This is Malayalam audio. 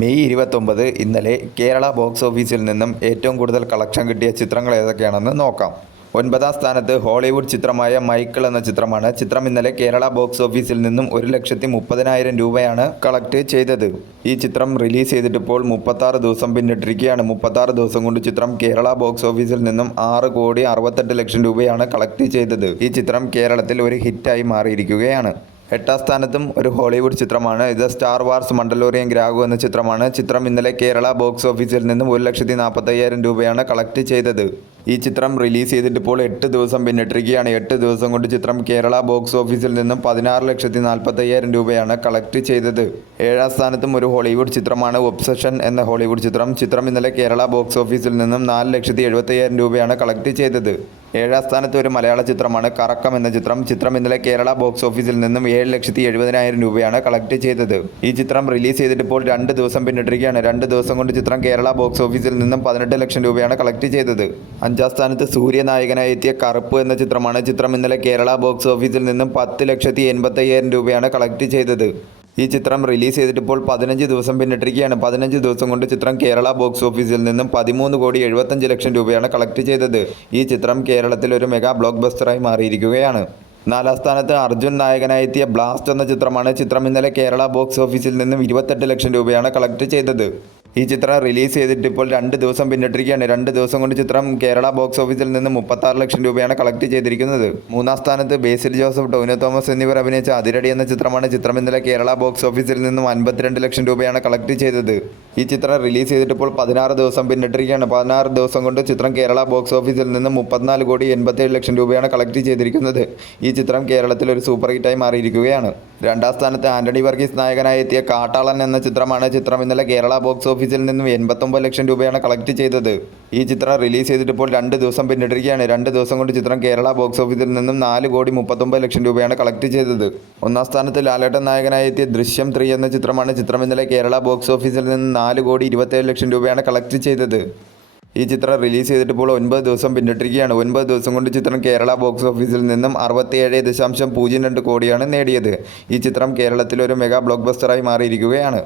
മെയ് 29 ഇന്നലെ കേരള ബോക്സ് ഓഫീസിൽ നിന്നും ഏറ്റവും കൂടുതൽ കളക്ഷൻ കിട്ടിയ ചിത്രങ്ങൾ ഏതൊക്കെയാണെന്ന് നോക്കാം. 9ാം സ്ഥാനത്ത് ഹോളിവുഡ് ചിത്രമായ മൈക്കിൾ എന്ന ചിത്രമാണ്. ചിത്രം ഇന്നലെ കേരള ബോക്സ് ഓഫീസിൽ നിന്നും 1,30,000 രൂപയാണ് കളക്ട് ചെയ്തത്. ഈ ചിത്രം റിലീസ് ചെയ്തിട്ടിപ്പോൾ 36 ദിവസം പിന്നിട്ടിരിക്കുകയാണ്. 36 ദിവസം കൊണ്ട് ചിത്രം കേരള ബോക്സ് ഓഫീസിൽ നിന്നും 6,68,00,000 രൂപയാണ് കളക്ട് ചെയ്തത്. ഈ ചിത്രം കേരളത്തിൽ ഒരു ഹിറ്റായി മാറിയിരിക്കുകയാണ്. 8ാം സ്ഥാനത്തും ഒരു ഹോളിവുഡ് ചിത്രമാണ്. ഇത് സ്റ്റാർ വാർസ് മണ്ടലോറിയൻ ഗ്രാഗു എന്ന ചിത്രമാണ്. ചിത്രം ഇന്നലെ കേരള ബോക്സ് ഓഫീസിൽ നിന്നും 1,40,45,000 രൂപയാണ് കളക്ട് ചെയ്തത്. ഈ ചിത്രം റിലീസ് ചെയ്തിട്ടിപ്പോൾ 8 ദിവസം പിന്നിട്ടിരിക്കുകയാണ്. 8 ദിവസം കൊണ്ട് ചിത്രം കേരള ബോക്സ് ഓഫീസിൽ നിന്നും 16,45,000 രൂപയാണ് കളക്ട് ചെയ്തത്. 7ാം സ്ഥാനത്തും ഒരു ഹോളിവുഡ് ചിത്രമാണ് ഒബ്സഷൻ എന്ന ഹോളിവുഡ് ചിത്രം. ചിത്രം ഇന്നലെ കേരള ബോക്സ് ഓഫീസിൽ നിന്നും 4,70,000 രൂപയാണ് കളക്ട് ചെയ്തത്. 7ാം സ്ഥാനത്ത് ഒരു മലയാള ചിത്രമാണ് കറക്കം എന്ന ചിത്രം. ചിത്രം ഇന്നലെ കേരള ബോക്സ് ഓഫീസിൽ നിന്നും 7,70,000 രൂപയാണ് കളക്ട് ചെയ്തത്. ഈ ചിത്രം റിലീസ് ചെയ്തിട്ടിപ്പോൾ 2 ദിവസം പിന്നിട്ടിരിക്കുകയാണ്. 2 ദിവസം കൊണ്ട് ചിത്രം കേരള ബോക്സ് ഓഫീസിൽ നിന്നും 18 ലക്ഷം രൂപയാണ് കളക്ട് ചെയ്തത്. 5ാം സ്ഥാനത്ത് സൂര്യനായകനായി എത്തിയ കറുപ്പ് എന്ന ചിത്രമാണ്. ചിത്രം ഇന്നലെ കേരള ബോക്സ് ഓഫീസിൽ നിന്നും 10,85,000 രൂപയാണ് കളക്ട് ചെയ്തത്. ഈ ചിത്രം റിലീസ് ചെയ്തിട്ടിപ്പോൾ 15 ദിവസം പിന്നിട്ടിരിക്കുകയാണ്. 15 ദിവസം കൊണ്ട് ചിത്രം കേരള ബോക്സ് ഓഫീസിൽ നിന്നും 13,75,00,000 രൂപയാണ് കളക്ട് ചെയ്തത്. ഈ ചിത്രം കേരളത്തിൽ ഒരു മെഗാ ബ്ലോക്ക് ബസ്റ്ററായി മാറിയിരിക്കുകയാണ്. 4ാം സ്ഥാനത്ത് അർജുൻ നായകനായി എത്തിയ ബ്ലാസ്റ്റ് എന്ന ചിത്രമാണ്. ചിത്രം ഇന്നലെ കേരള ബോക്സ് ഓഫീസിൽ നിന്നും 28 ലക്ഷം രൂപയാണ് കളക്ട് ചെയ്തത്. ഈ ചിത്രം റിലീസ് ചെയ്തിട്ടിപ്പോൾ 2 ദിവസം പിന്നിട്ടിരിക്കുകയാണ്. 2 ദിവസം കൊണ്ട് ചിത്രം കേരള ബോക്സ് ഓഫീസിൽ നിന്ന് 36 ലക്ഷം രൂപയാണ് കളക്ട് ചെയ്തിരിക്കുന്നത്. 3ാം സ്ഥാനത്ത് ബേസിൽ ജോസഫ്, ടോവിനോ തോമസ് എന്നിവർ അഭിനയിച്ച അതിരടി എന്ന ചിത്രമാണ്. ചിത്രം ഇന്നലെ കേരള ബോക്സ് ഓഫീസിൽ നിന്നും 52 ലക്ഷം രൂപയാണ് കളക്ട് ചെയ്തത്. ഈ ചിത്രം റിലീസ് ചെയ്തിട്ടിപ്പോൾ 16 ദിവസം പിന്നിട്ടിരിക്കുകയാണ്. 16 ദിവസം കൊണ്ട് ചിത്രം കേരള ബോക്സ് ഓഫീസിൽ നിന്നും 34,87,00,000 രൂപയാണ് കളക്ട് ചെയ്തിരിക്കുന്നത്. ഈ ചിത്രം കേരളത്തിൽ ഒരു സൂപ്പർ ഹിറ്റായി മാറിയിരിക്കുകയാണ്. 2ാം സ്ഥാനത്ത് ആന്റണി വർഗീസ് നായകനായി എത്തിയ കാട്ടാളൻ എന്ന ചിത്രമാണ്. ചിത്രം ഇന്നലെ കേരള ബോക്സ് ഓഫീസിൽ നിന്നും 89 ലക്ഷം രൂപയാണ് കളക്ട് ചെയ്തത്. ഈ ചിത്രം റിലീസ് ചെയ്തിട്ടിപ്പോൾ 2 ദിവസം പിന്നിട്ടിരിക്കുകയാണ്. 2 ദിവസം കൊണ്ട് ചിത്രം കേരള ബോക്സ് ഓഫീസിൽ നിന്നും 4,39,00,000 രൂപയാണ് കളക്ട് ചെയ്തത്. 1ാം സ്ഥാനത്ത് ലാലേട്ടൻ നായകനായി എത്തിയ ദൃശ്യം 3 എന്ന ചിത്രമാണ്. ചിത്രം ഇന്നലെ കേരള ബോക്സ് ഓഫീസിൽ നിന്നും 4,27,00,000 രൂപയാണ് കളക്ട് ചെയ്തത്. ഈ ചിത്രം റിലീസ് ചെയ്തിട്ടിപ്പോൾ 9 ദിവസം പിന്നിട്ടിരിക്കുകയാണ്. 9 ദിവസം കൊണ്ട് ചിത്രം കേരള ബോക്സ് ഓഫീസിൽ നിന്നും 67.02 കോടിയാണ് നേടിയത്. ഈ ചിത്രം കേരളത്തിൽ ഒരു മെഗാ ബ്ലോക്ക് ബസ്റ്ററായി മാറിയിരിക്കുകയാണ്.